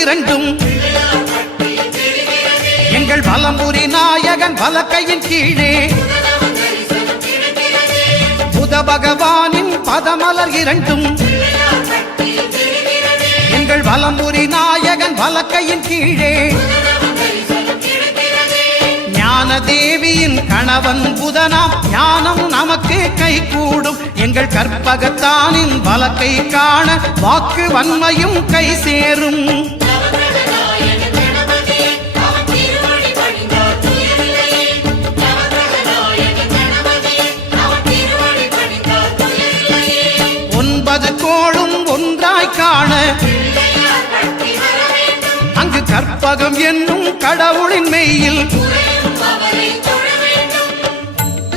இரண்டும் எங்கள் வலம்புரி நாயகன் வலக்கையின் கீழே புத பகவானின் பதமலர் இரண்டும் எங்கள் வலம்புரி நாயகன் வலக்கையின் கீழே ஞான தேவியின் கணவன் புதனாம் ஞானம் நமக்கு கை கூடும் எங்கள் கற்பகத்தானின் வலக்கை காண வாக்கு வன்மையும் கை சேரும் ஒன்பது கோளும் ஒன்றாய் காண அங்கு கற்பகம் என்னும் கடவுளின் மெய்யில்